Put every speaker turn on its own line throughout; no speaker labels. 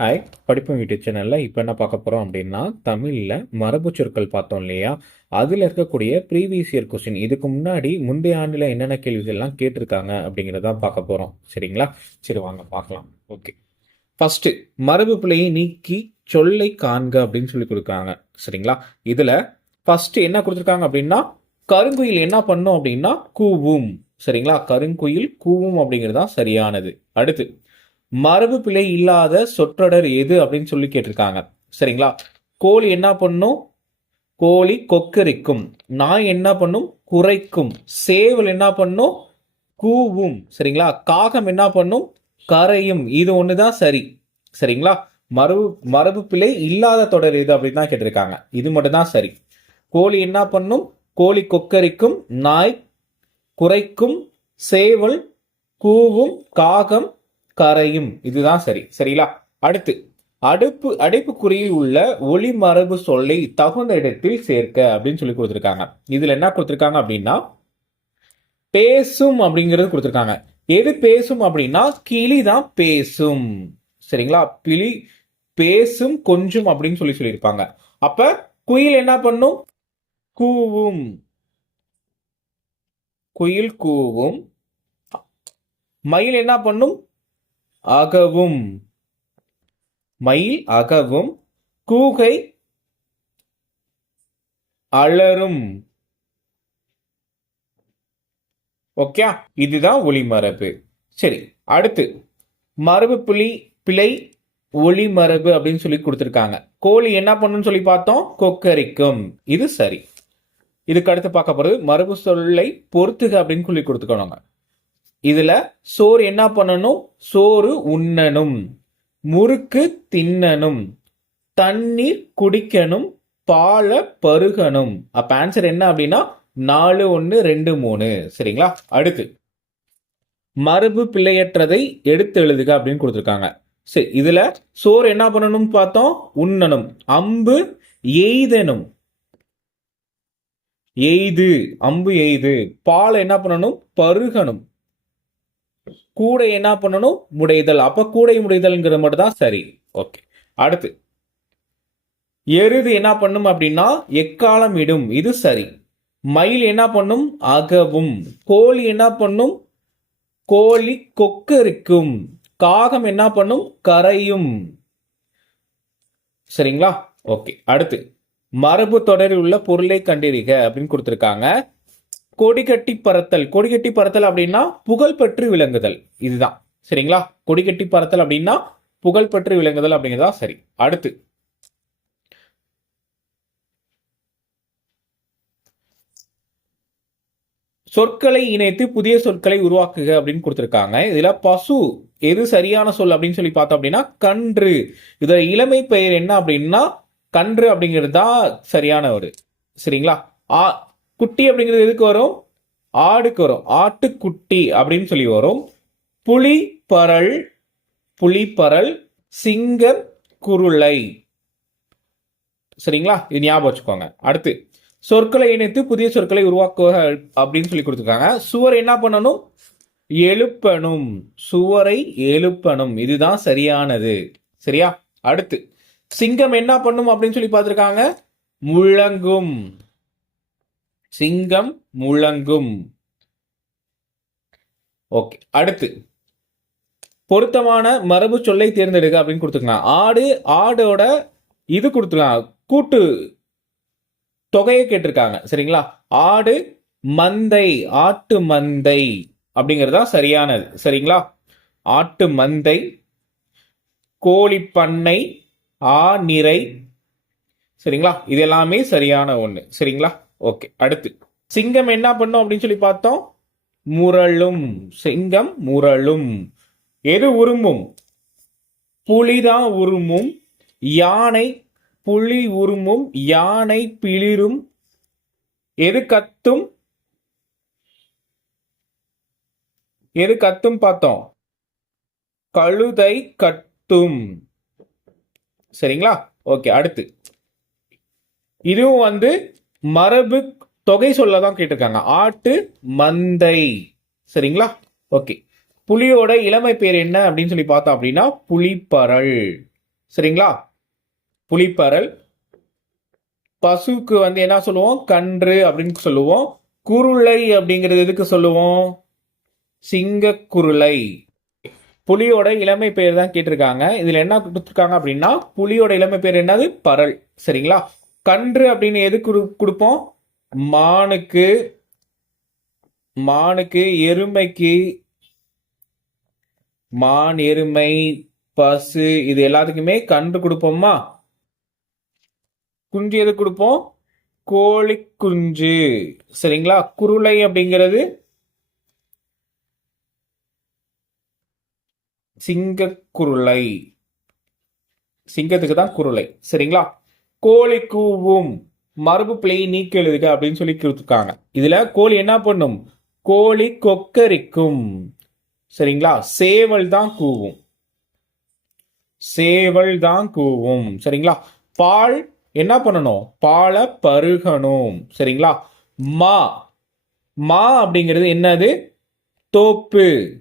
Hi படிப்பு YouTube சேனலில் இப்போ என்ன பார்க்க போகிறோம் அப்படின்னா தமிழில் மரபு சொற்கள் பார்த்தோம் இல்லையா? அதில் இருக்கக்கூடிய ப்ரீவியஸ் இயர் கொஸ்டின் இதுக்கு முன்னாடி முந்தைய ஆண்டில் என்னென்ன கேள்விகள்லாம் கேட்டிருக்காங்க அப்படிங்கிறத பார்க்க போகிறோம் சரிங்களா? சரி வாங்க பார்க்கலாம். ஓகே ஃபஸ்ட்டு மரபு பிள்ளையை நீக்கி சொல்லை காண்க அப்படின்னு சொல்லி கொடுக்குறாங்க. சரிங்களா? இதில் ஃபஸ்ட்டு என்ன கொடுத்துருக்காங்க அப்படின்னா கருங்குயில் என்ன பண்ணும் அப்படின்னா கூவும். சரிங்களா? கருங்குயில் கூவும் அப்படிங்கிறது தான் சரியானது. அடுத்து மரபு பிழை இல்லாத சொற்றொடர் எது அப்படின்னு சொல்லி கேட்டிருக்காங்க. சரிங்களா? கோழி என்ன பண்ணும்? கோழி கொக்கரிக்கும். நாய் என்ன பண்ணும்? குறைக்கும் சேவல் என்ன பண்ணும்? கூவும். சரிங்களா? காகம் என்ன பண்ணும்? கரையும். இது ஒன்று தான் சரி. சரிங்களா? மரபு மரபு பிழை இல்லாத தொடர் இது அப்படின்னு தான் கேட்டிருக்காங்க. இது மட்டும் தான் சரி. கோழி என்ன பண்ணும்? கோழி கொக்கரிக்கும். நாய் குறைக்கும் சேவல் கூவும். காகம் கரையும். இதுதான் சரி. சரிங்களா? அடுத்து அடுப்பு அடைப்புக்குறியில் உள்ள ஒளி மரபு சொல்லை தகுந்த இடத்தில் சேர்க்க அப்படின்னு சொல்லி கொடுத்துருக்காங்க. இதுல என்ன கொடுத்துருக்காங்க அப்படின்னா பேசும் அப்படிங்கிறது கொடுத்துருக்காங்க. எது பேசும் அப்படின்னா கிளி தான் பேசும். சரிங்களா? கிளி பேசும் கொஞ்சம் அப்படின்னு சொல்லி சொல்லியிருப்பாங்க. அப்ப குயில் என்ன பண்ணும்? கூவும். குயில் கூவும். மயில் என்ன பண்ணும்? அகவும். மயில் அகவும் கூகை அலரும். ஓகே இதுதான் ஒளிமரபு. சரி அடுத்து மரபு புலி பிழை ஒளிமரபு அப்படின்னு சொல்லி கொடுத்துருக்காங்க. கோழி என்ன பண்ணுன்னு சொல்லி பார்த்தோம்? கொக்கரிக்கும். இது சரி. இதுக்கு அடுத்து பார்க்க போறது மரபு சொல்லை பொறுத்துக அப்படின்னு சொல்லி கொடுத்துக்கணுங்க இதுல சோறு என்ன பண்ணணும்? சோறு உண்ணணும். முறுக்கு தின்னணும். தண்ணீர் குடிக்கணும். பாலை பருகணும். அப்ப ஆன்சர் என்ன அப்படின்னா நாலு ஒன்று ரெண்டு மூணு. சரிங்களா? அடுத்து. மரபு பிழையற்றதை எடுத்து எழுதுக அப்படின்னு கொடுத்துருக்காங்க. சரி இதுல சோறு என்ன பண்ணணும் பார்த்தோம்? உண்ணணும். அம்பு எய்தனும் எய்து. அம்பு எய்து. பால் என்ன பண்ணணும்? பருகணும். கூடை என்ன பண்ணணும்? முடைதல். அப்ப கூடை முடைதல்ங்கிற மட்டும் தான் சரி. ஓகே அடுத்து. எருது என்ன பண்ணும் அப்படின்னா எக்காலம் இடும். இது சரி. மயில் என்ன பண்ணும்? அகவும். கோழி என்ன பண்ணும்? கோழி கொக்கரிக்கும் காகம் என்ன பண்ணும்? கரையும். சரிங்களா? ஓகே அடுத்து. மரபு தொடரில் உள்ள பொருளை கண்டறிக அப்படின்னு கொடுத்துருக்காங்க. கொடிகட்டி பறத்தல் கொடிகட்டி பறத்தல் அப்படின்னா புகழ் பெற்று விளங்குதல். இதுதான். சரிங்களா? கொடிகட்டி பறத்தல் அப்படின்னா புகழ் பெற்று விளங்குதல் அப்படிங்கிறதா? சரி. அடுத்து. சொற்களை இணைத்து புதிய சொற்களை உருவாக்குக அப்படின்னு கொடுத்துருக்காங்க. இதுல பசு எது சரியான சொல் அப்படின்னு சொல்லி பார்த்தோம் அப்படின்னா கன்று. இதோட இளமை பெயர் என்ன அப்படின்னா கன்று அப்படிங்கிறது தான் சரியான ஒரு சரிங்களா? ஆ குட்டி அப்படிங்கிறது எதுக்கு வரும்? ஆடுக்கு வரும். ஆட்டுக்குட்டி அப்படின்னு சொல்லி வரும். புலி பரல் புலிப்பரல் சிங்கம் குருளை. சரிங்களா? இது ஞாபகம் வச்சுக்கோங்க. அடுத்து சொற்களை இணைத்து புதிய சொற்களை உருவாக்குவ அப்படின்னு சொல்லி கொடுத்துருக்காங்க. சுவர் என்ன பண்ணணும்? எழுப்பணும். சுவரை எழுப்பணும். இதுதான் சரியானது. சரியா? அடுத்து சிங்கம் என்ன பண்ணும் அப்படின்னு சொல்லி பார்த்துருக்காங்க? முழங்கும். சிங்கம் முழங்கும். ஓகே அடுத்து. பொருத்தமான மரபு சொல்லை தேர்ந்தெடுக்க அப்படின்னு கொடுத்துக்கலாம் ஆடு ஆடோட இது கொடுத்துக்கலாம் கூட்டு தொகையை கேட்டிருக்காங்க. சரிங்களா? ஆடு மந்தை ஆட்டு மந்தை அப்படிங்கிறது தான் சரியானது. சரிங்களா? ஆட்டு மந்தை கோழி பண்ணை ஆ நிறை. சரிங்களா? இது எல்லாமே சரியான ஒன்று சரிங்களா? ஓகே அடுத்து. சிங்கம் என்ன பண்ணும் அப்படின்னு சொல்லி பார்த்தோம். முரளும் சிங்கம் முரளும். எது உருமும் புலிதான் உருமும் யானை புலி உருமும் யானை பிளிரும். எது கத்தும்? எது கத்தும் பார்த்தோம். கழுதை கத்தும். சரிங்களா? ஓகே அடுத்து. இதுவும் வந்து மரபு தொகை சொல்ல தான் கேட்டிருக்காங்க. ஆட்டு மந்தை. சரிங்களா? ஓகே புலியோட இளமை பேர் என்ன அப்படின்னு சொல்லி பார்த்தோம் அப்படின்னா புலிப்பரல். சரிங்களா? புலிப்பரல். பசுக்கு வந்து என்ன சொல்லுவோம்? கன்று அப்படின்னு சொல்லுவோம். குருளை அப்படிங்கிறது எதுக்கு சொல்லுவோம்? சிங்கக்குருளை. புலியோட இளமை பேர் தான் கேட்டிருக்காங்க. இதுல என்ன கொடுத்துருக்காங்க அப்படின்னா புலியோட இளமை பேர் என்னது? பரல். சரிங்களா? கன்று அப்படின்னு எது கொடுப்போம்? மானுக்கு மானுக்கு எருமைக்கு மான் எருமை பசு இது எல்லாத்துக்குமே கன்று கொடுப்போமா? குஞ்சு எது கொடுப்போம்? கோழி குஞ்சு. சரிங்களா? குருளை அப்படிங்கிறது சிங்கக்குருளை சிங்கத்துக்கு தான் குருளை. சரிங்களா? கோழி கூவும். மரபு பிழையை நீக்கி எழுதுக அப்படின்னு சொல்லி கொடுத்துருக்காங்க. இதுல கோழி என்ன பண்ணும்? கோழி கொக்கரிக்கும். சரிங்களா? சேவல் தான் கூவும். சேவல் தான் கூவும். சரிங்களா? பால் என்ன பண்ணணும்? பாலை பருகணும். சரிங்களா? மா. மா அப்படிங்கிறது என்னது? தோப்பு.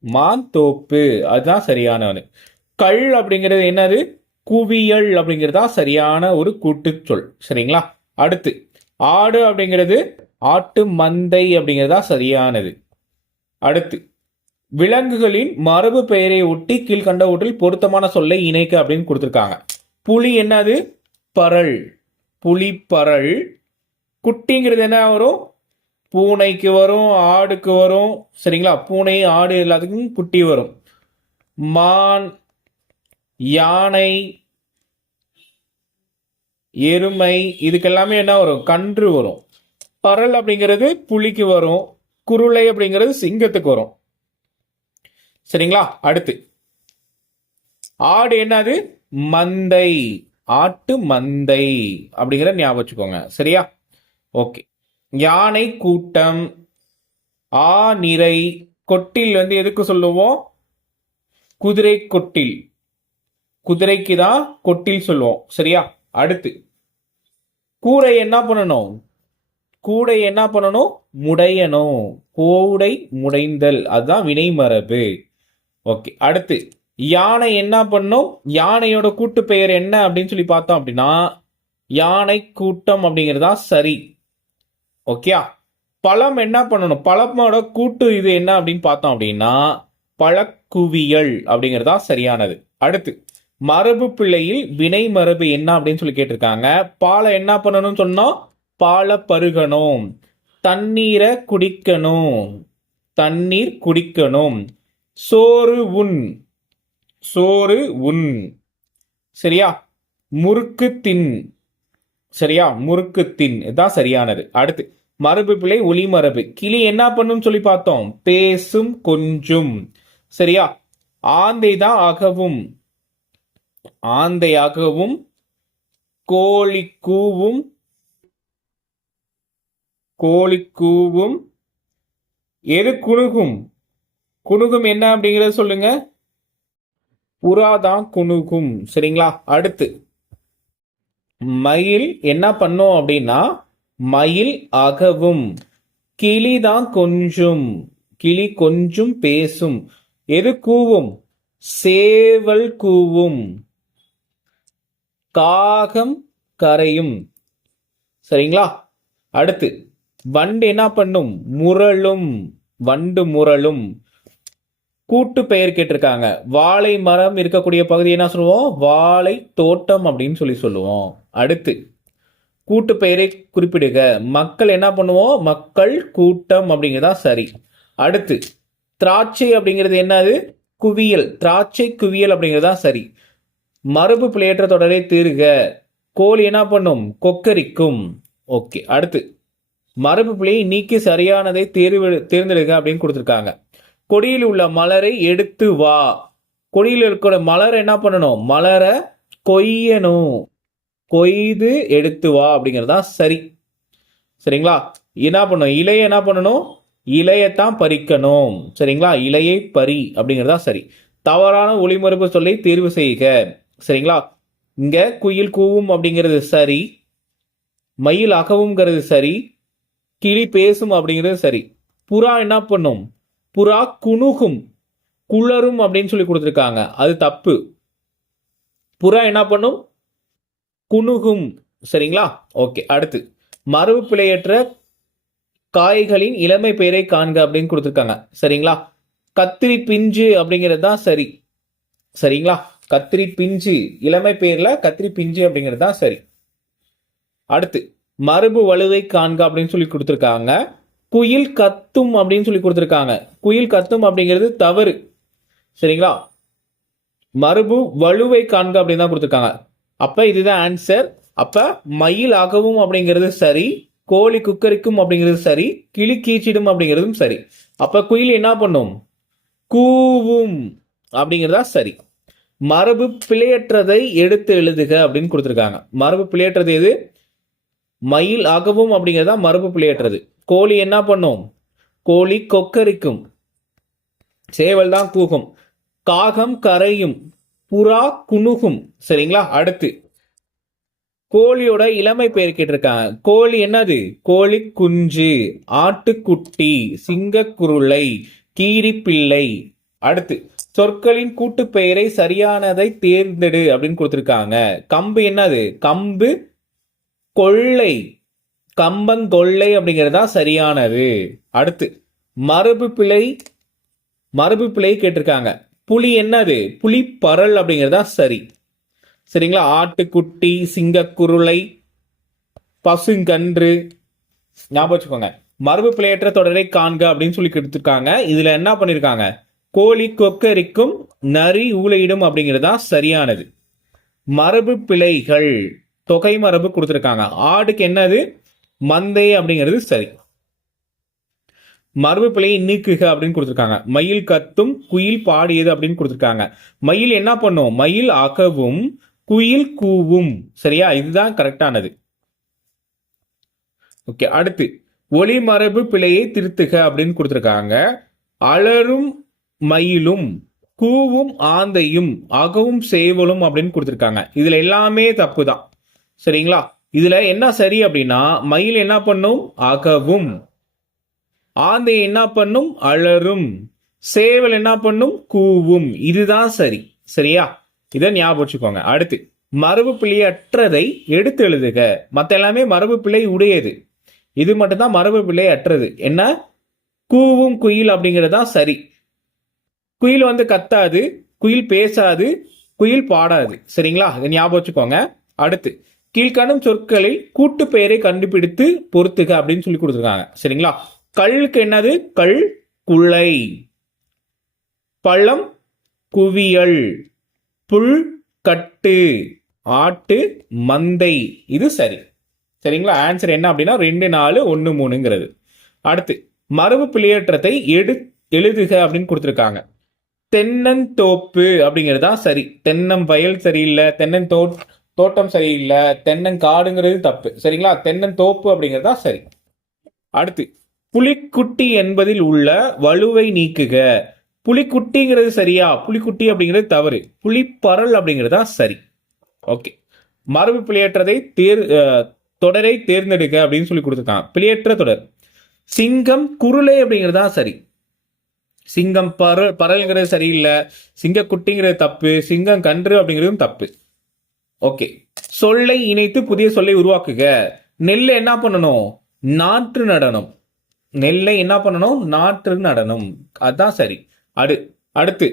மான் தோப்பு. அதுதான் சரியானவனு. கள் அப்படிங்கிறது என்னது? குவியல் அப்படிங்கிறது தான் சரியான ஒரு கூட்டுச்சொல். சரிங்களா? அடுத்து ஆடு அப்படிங்கிறது ஆட்டு மந்தை அப்படிங்கிறது தான் சரியானது. அடுத்து விலங்குகளின் மரபு பெயரை ஒட்டி கீழ்கண்டவற்றில் பொருத்தமான சொல்லை இணைக்க அப்படின்னு கொடுத்துருக்காங்க. புலி என்னது? பரல். புலி பரல். குட்டிங்கிறது என்ன வரும்? பூனைக்கு வரும் ஆடுக்கு வரும். சரிங்களா? பூனை ஆடு எல்லாத்துக்கும் குட்டி வரும். மான் யானை எருமை இதுக்கெல்லாமே என்ன வரும்? கன்று வரும். பரல் அப்படிங்கிறது புலிக்கு வரும். குருளை அப்படிங்கிறது சிங்கத்துக்கு வரும். சரிங்களா? அடுத்து. ஆடு என்னது? மந்தை. ஆட்டு மந்தை அப்படிங்கிற ஞாபகம் வச்சுக்கோங்க. சரியா? ஓகே. யானை கூட்டம் ஆ நிறை கொட்டில் வந்து எதுக்கு சொல்லுவோம்? குதிரை கொட்டில். குதிரைக்கு தான் கொட்டில் சொல்லுவோம். சரியா? அடுத்து. கூடை என்ன பண்ணணும்? கூடை என்ன பண்ணணும்? முடையணும். கோடை முடைந்தல். அதுதான் வினை மரபு ஓகே அடுத்து. யானை என்ன பண்ணும்? யானையோட கூட்டு பெயர் என்ன அப்படின்னு சொல்லி பார்த்தோம் அப்படின்னா யானை கூட்டம் அப்படிங்கிறது தான் சரி. ஓகேயா? பழம் என்ன பண்ணணும்? பழமோட கூட்டு இது என்ன அப்படின்னு பார்த்தோம் அப்படின்னா பழக்குவியல் அப்படிங்கிறது தான் சரியானது. அடுத்து. மரபு பிள்ளையில் வினை மரபு என்ன அப்படின்னு சொல்லி கேட்டிருக்காங்க. பாலை என்ன பண்ணணும்னு சொன்னோம்? பாலை பருகணும். தண்ணீரை குடிக்கணும். தண்ணீர் குடிக்கணும். சோறு உண். சோறு உண். சரியா? முறுக்கு தின். சரியா? முறுக்கு தின். இதுதான் சரியானது. அடுத்து மரபு பிழை ஒளி மரபு. கிளி என்ன பண்ணும் சொல்லி பார்த்தோம். பேசும் கொஞ்சும். சரியா? ஆந்தை தான் அகவும். ஆந்தையாகவும் கோழி கூவும் கோழி கூவும் எது குணுகும் குணுகும் என்ன அப்படிங்கறத சொல்லுங்க. புறா தான் குணுகும். சரிங்களா? அடுத்து. மயில் என்ன பண்ணும் அப்படின்னா மயில் அகவும். கிளி தான் கொஞ்சும். கிளி கொஞ்சம் பேசும். எது கூவும் சேவல் கூவும். காகம் கரையும். சரிங்களா? அடுத்து வண்டு என்ன பண்ணும்? முரளும் வண்டு முரளும். கூட்டு பெயர் கேட்டிருக்காங்க. வாழை மரம் இருக்கக்கூடிய பகுதி என்ன சொல்லுவோம்? வாழை தோட்டம் அப்படின்னு சொல்லி சொல்லுவோம். அடுத்து கூட்டு பெயரை குறிப்பிடுக. மக்கள் என்ன பண்ணுவோம்? மக்கள் கூட்டம் அப்படிங்கிறதா சரி. அடுத்து திராட்சை அப்படிங்கிறது என்னது? குவியல். திராட்சை குவியல் அப்படிங்கிறது தான் சரி. மரபு பிழையற்ற தொடரை தீர்க. கோழி என்ன பண்ணும்? கொக்கரிக்கும். ஓகே அடுத்து. மரபு பிழையை நீக்கி சரியானதை தேர்வு தேர்ந்தெடுங்க அப்படின்னு கொடுத்துருக்காங்க. கொடியில் உள்ள மலரை எடுத்து வா. கொடியில் இருக்கிற மலரை என்ன பண்ணணும்? மலரை கொய்யணும். கொய்து எடுத்து வா அப்படிங்கிறது தான் சரி. சரிங்களா? என்ன பண்ணணும்? இலையை என்ன பண்ணணும்? இலையத்தான் பறிக்கணும். சரிங்களா? இலையை பறி அப்படிங்கிறது தான் சரி. தவறான ஒளிமரபு சொல்லை தேர்வு செய்க. சரிங்களா? இங்கே குயில் கூவும் அப்படிங்கிறது சரி மயில் அகவுங்கிறது சரி கிளி பேசும் அப்படிங்கிறது சரி. புறா என்ன பண்ணும்? புறா குணுகும் குளரும் அப்படின்னு சொல்லி கொடுத்துருக்காங்க. அது தப்பு. புறா என்ன பண்ணும்? குணுகும். சரிங்களா? ஓகே அடுத்து. மரபு பிழையற்ற காய்களின் இளமை பெயரை காண்க அப்படின்னு கொடுத்துருக்காங்க. சரிங்களா? கத்திரி பிஞ்சு அப்படிங்கிறது தான் சரி. சரிங்களா? கத்திரி பிஞ்சு இளமை பேர்ல கத்திரி பிஞ்சு அப்படிங்கிறது தான் சரி. அடுத்து மரபு வலுவை காண்க அப்படின்னு சொல்லி கொடுத்துருக்காங்க. குயில் கத்தும் அப்படின்னு சொல்லி கொடுத்துருக்காங்க. குயில் கத்தும் அப்படிங்கிறது தவறு. சரிங்களா? மரபு வலுவை காண்க அப்படின்னு தான் கொடுத்துருக்காங்க. அப்போ இதுதான் ஆன்சர் அப்போ மயில் அகவும் அப்படிங்கிறது சரி கோழி குக்கரிக்கும் அப்படிங்கிறது சரி கிளி கீச்சிடும் அப்படிங்கிறதும் சரி. அப்போ குயில் என்ன பண்ணும்? கூவும் அப்படிங்கிறதா சரி. மரபு பிழையற்றதை எடுத்து எழுதுக அப்படின்னு கொடுத்துருக்காங்க. மரபு பிழையற்றது எது? மயில் அகவும் அப்படிங்கிறது தான் மரபு பிழையற்றது. கோழி என்ன பண்ணும்? கோழி கொக்கரிக்கும். சேவல் தான் கூகும். காகம் கரையும். புறா குணுகும் சரிங்களா? அடுத்து. கோழியோட இளமை பெயர் கேட்டிருக்காங்க. கோழி என்னது? கோழி குஞ்சு ஆட்டுக்குட்டி சிங்கக்குருளை கீரிப்பிள்ளை. அடுத்து. சொற்களின் கூட்டு பெயரை சரியானதை தேர்ந்தெடு அப்படின்னு கொடுத்துருக்காங்க. கம்பு என்னது? கம்பு கொள்ளை. கம்பங்கொள்ளை அப்படிங்கிறது தான் சரியானது. அடுத்து மரபு பிழை மரபு பிழை கேட்டிருக்காங்க. புலி என்னது? புலி பரல் அப்படிங்கிறது தான் சரி. சரிங்களா? ஆட்டுக்குட்டி சிங்கக்குருளை பசுங்கன்று. ஞாபகம் வச்சுக்கோங்க. மரபு பிழையற்ற தொடரை காண்க அப்படின்னு சொல்லி கொடுத்துருக்காங்க. இதுல என்ன பண்ணிருக்காங்க? கோழி கொக்கரிக்கும் நரி ஊழையிடும் அப்படிங்கிறது தான் சரியானது. மரபு பிழைகள் தொகை மரபு கொடுத்துருக்காங்க. ஆடுக்கு என்னது? மந்தை அப்படிங்கிறது சரி. மரபு பிழையை நீக்குக அப்படின்னு கொடுத்துருக்காங்க. மயில் கத்தும் குயில் பாடியது அப்படின்னு கொடுத்துருக்காங்க. மயில் என்ன பண்ணும்? மயில் அகவும் குயில் கூவும். சரியா? இதுதான் கரெக்டானது ஓகே அடுத்து ஒளி மரபு பிழையை திருத்துக அப்படின்னு கொடுத்துருக்காங்க. அலரும் மயிலும் கூவும் ஆந்தையும் அகவும் சேவலும் அப்படின்னு கொடுத்துருக்காங்க. இதுல எல்லாமே தப்பு தான் சரிங்களா? இதுல என்ன சரி அப்படின்னா மயில் என்ன பண்ணும்? அகவும். ஆந்தை என்ன பண்ணும்? அலரும். சேவல் என்ன பண்ணும்? கூவும். இதுதான் சரி. சரியா? இதை ஞாபகம் வச்சுக்கோங்க. அடுத்து மரபு பிழையற்றதை எடுத்து எழுதுக. மற்ற எல்லாமே மரபு பிழை உடையது. இது மட்டும்தான் மரபு பிழை அற்றது என்ன? கூவும் குயில் அப்படிங்கிறது தான் சரி. குயில் வந்து கத்தாது குயில் பேசாது குயில் பாடாது. சரிங்களா? அதை ஞாபகம் வச்சுக்கோங்க. அடுத்து கீழ்காணும் சொற்களில் கூட்டு பெயரை கண்டுபிடித்து பொறுத்துக அப்படின்னு சொல்லி கொடுத்துருக்காங்க. சரிங்களா? கல்லுக்கு என்னது? கல் குளை பழம் குவியல். புல் கட்டு. ஆட்டு மந்தை. இது சரி. சரிங்களா? ஆன்சர் என்ன அப்படின்னா ரெண்டு நாலு ஒன்று மூணுங்கிறது. அடுத்து மரபு பிள்ளையேற்றத்தை எடு எழுதுக அப்படின்னு கொடுத்துருக்காங்க. தென்னந்தோப்பு அப்படிங்கிறது தான் சரி. தென்னம் வயல் சரியில்லை தென்னந்தோ தோட்டம் சரியில்லை தென்னங்காடுங்கிறது தப்பு. சரிங்களா? தென்னந்தோப்பு அப்படிங்கிறது தான் சரி. அடுத்து புலிக்குட்டி என்பதில் உள்ள வலுவை நீக்குக. புலிக்குட்டிங்கிறது சரியா? புலிக்குட்டி அப்படிங்கிறது தவறு. புலிப்பரல் அப்படிங்கிறது தான் சரி. ஓகே. மரபு பிழையற்றதை தேர் தொடரை தேர்ந்தெடுக்க அப்படின்னு சொல்லி கொடுத்துருக்காங்க பிழையற்ற தொடர். சிங்கம் குருளை அப்படிங்கிறது தான் சரி. சிங்கம் பற பரல்ங்கிறது சரியில்லை. சிங்கக்குட்டிங்கிறது தப்பு. சிங்கம் கன்று அப்படிங்கிறதும் தப்பு. ஓகே. சொல்லை இணைத்து புதிய சொல்லை உருவாக்குக. நெல்லை என்ன பண்ணணும்? நாற்று நடனம் நெல்லை என்ன பண்ணணும்? நாற்று நடனம் அதான் சரி. அடு அடுத்து.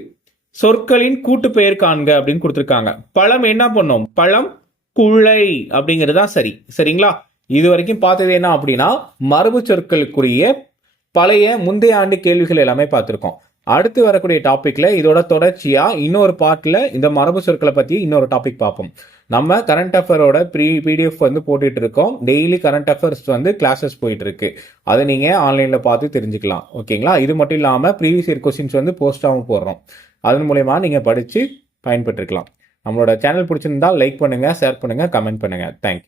சொற்களின் கூட்டு பெயர் காண்க அப்படின்னு கொடுத்துருக்காங்க. பழம் என்ன பண்ணோம்? பழம் குழை அப்படிங்கிறது தான் சரி. சரிங்களா? இது வரைக்கும் பார்த்தது என்ன அப்படின்னா மரபு சொற்களுக்குரிய பழைய முந்தைய ஆண்டு கேள்விகள் எல்லாமே பார்த்துருக்கோம். அடுத்து வரக்கூடிய டாப்பிக்கில் இதோட தொடர்ச்சியா இன்னொரு பார்ட்ல இந்த மரபு சொற்களை பத்தி இன்னொரு டாபிக் பார்ப்போம். நம்ம கரண்ட் அஃபரோட ப்ரீ பிடிஎஃப் வந்து போட்டுட்டு இருக்கோம். டெய்லி கரண்ட் அஃபேர்ஸ் வந்து கிளாஸஸ் போயிட்டு இருக்கு. அதை நீங்க ஆன்லைன்ல பார்த்து தெரிஞ்சுக்கலாம். ஓகேங்களா இது மட்டும் இல்லாம ப்ரீவியஸ் இயர் கொஸ்டின்ஸ் வந்து போஸ்டாகவும் போடுறோம். அதன் மூலயமா நீங்க படிச்சு பயன்பெற்றுக்கலாம். நம்மளோட சேனல் பிடிச்சிருந்தா லைக் பண்ணுங்க ஷேர் பண்ணுங்க கமெண்ட் பண்ணுங்க. தேங்க்யூ